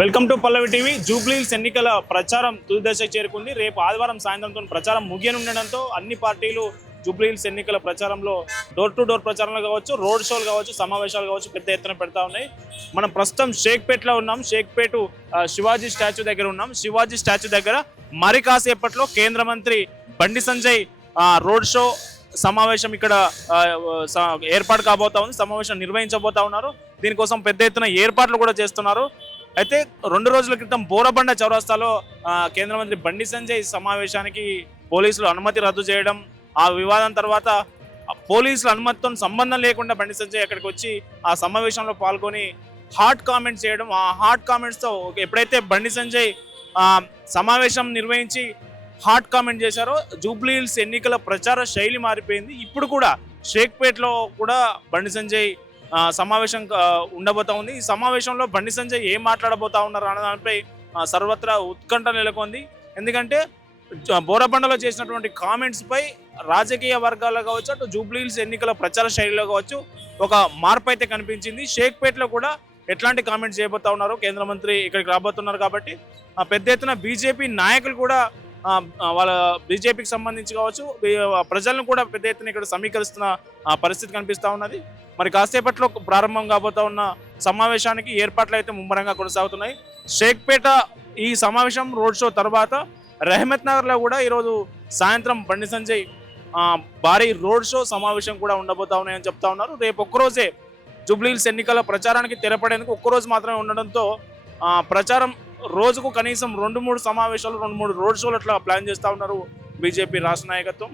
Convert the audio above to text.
Welcome to Pallavi TV. Jubilee Hills ఎన్నికల ప్రచారం తుది దశకు చేరుకుంది. రేపు ఆదివారం సాయంత్రంతో ప్రచారం ముగియనుండడంతో అన్ని పార్టీలు జూబ్లీహిల్స్ ఎన్నికల ప్రచారంలో డోర్ టు డోర్ ప్రచారంలో కావచ్చు, రోడ్ షోలు కావచ్చు, సమావేశాలు కావచ్చు పెద్ద ఎత్తున పెడతా ఉన్నాయి. మనం ప్రస్తుతం షేక్పేట్లో ఉన్నాం. షేక్పేట శివాజీ స్టాచ్యూ దగ్గర ఉన్నాం. శివాజీ స్టాచ్యూ దగ్గర మరి కాసేపట్లో కేంద్ర మంత్రి బండి సంజయ్ రోడ్ షో సమావేశం ఇక్కడ ఏర్పాటు కాబోతా ఉంది. సమావేశం నిర్వహించబోతా ఉన్నారు. దీనికోసం పెద్ద ఎత్తున ఏర్పాట్లు కూడా చేస్తున్నారు. అయితే 2 రోజుల క్రితం బోరబండ చౌరస్తాలో కేంద్ర మంత్రి బండి సంజయ్ సమావేశానికి పోలీసులు అనుమతి రద్దు చేయడం, ఆ వివాదం తర్వాత పోలీసుల అనుమతితో సంబంధం లేకుండా బండి సంజయ్ అక్కడికి వచ్చి ఆ సమావేశంలో పాల్గొని హాట్ కామెంట్స్ చేయడం, ఆ హాట్ కామెంట్స్తో ఎప్పుడైతే బండి సంజయ్ సమావేశం నిర్వహించి హాట్ కామెంట్ చేశారో జూబ్లీహిల్స్ ఎన్నికల ప్రచార శైలి మారిపోయింది. ఇప్పుడు కూడా షేక్పేట్లో కూడా బండి సంజయ్ సమావేశం ఉండబోతా ఉంది. ఈ సమావేశంలో బండి సంజయ్ ఏం మాట్లాడబోతా ఉన్నారు అన్న దానిపై సర్వత్రా ఉత్కంఠ నెలకొంది. ఎందుకంటే బోరబండలో చేసినటువంటి కామెంట్స్ పై రాజకీయ వర్గాల్లో కావచ్చు, అటు జూబ్లీహిల్స్ ఎన్నికల ప్రచార శైలిలో కావచ్చు ఒక మార్పు అయితే కనిపించింది. షేక్పేట్లో కూడా ఎట్లాంటి కామెంట్స్ చేయబోతా ఉన్నారు కేంద్ర మంత్రి ఇక్కడికి రాబోతున్నారు కాబట్టి పెద్ద ఎత్తున బీజేపీ నాయకులు కూడా వాళ్ళ బీజేపీకి సంబంధించి కావచ్చు ప్రజలను కూడా పెద్ద ఎత్తున ఇక్కడ సమీకరిస్తున్న పరిస్థితి కనిపిస్తూ ఉన్నది. మరి కాసేపట్లో ప్రారంభం కాబోతా ఉన్న సమావేశానికి ఏర్పాట్లు అయితే ముమ్మరంగా కొనసాగుతున్నాయి. షేక్పేట ఈ సమావేశం రోడ్ షో తర్వాత రెహమత్ నగర్లో కూడా ఈరోజు సాయంత్రం బండి సంజయ్ భారీ రోడ్ షో సమావేశం కూడా ఉండబోతా ఉన్నాయని చెప్తా ఉన్నారు. రేపు ఒక్కరోజే జూబ్లీహిల్స్ ఎన్నికల ప్రచారానికి తెరపడేందుకు ఒక్కరోజు మాత్రమే ఉండడంతో ప్రచారం రోజుకు కనీసం 2-3 సమావేశాలు, 2-3 రోడ్ షోలు అట్లా ప్లాన్ చేస్తూ ఉన్నారు బీజేపీ రాష్ట్ర నాయకత్వం.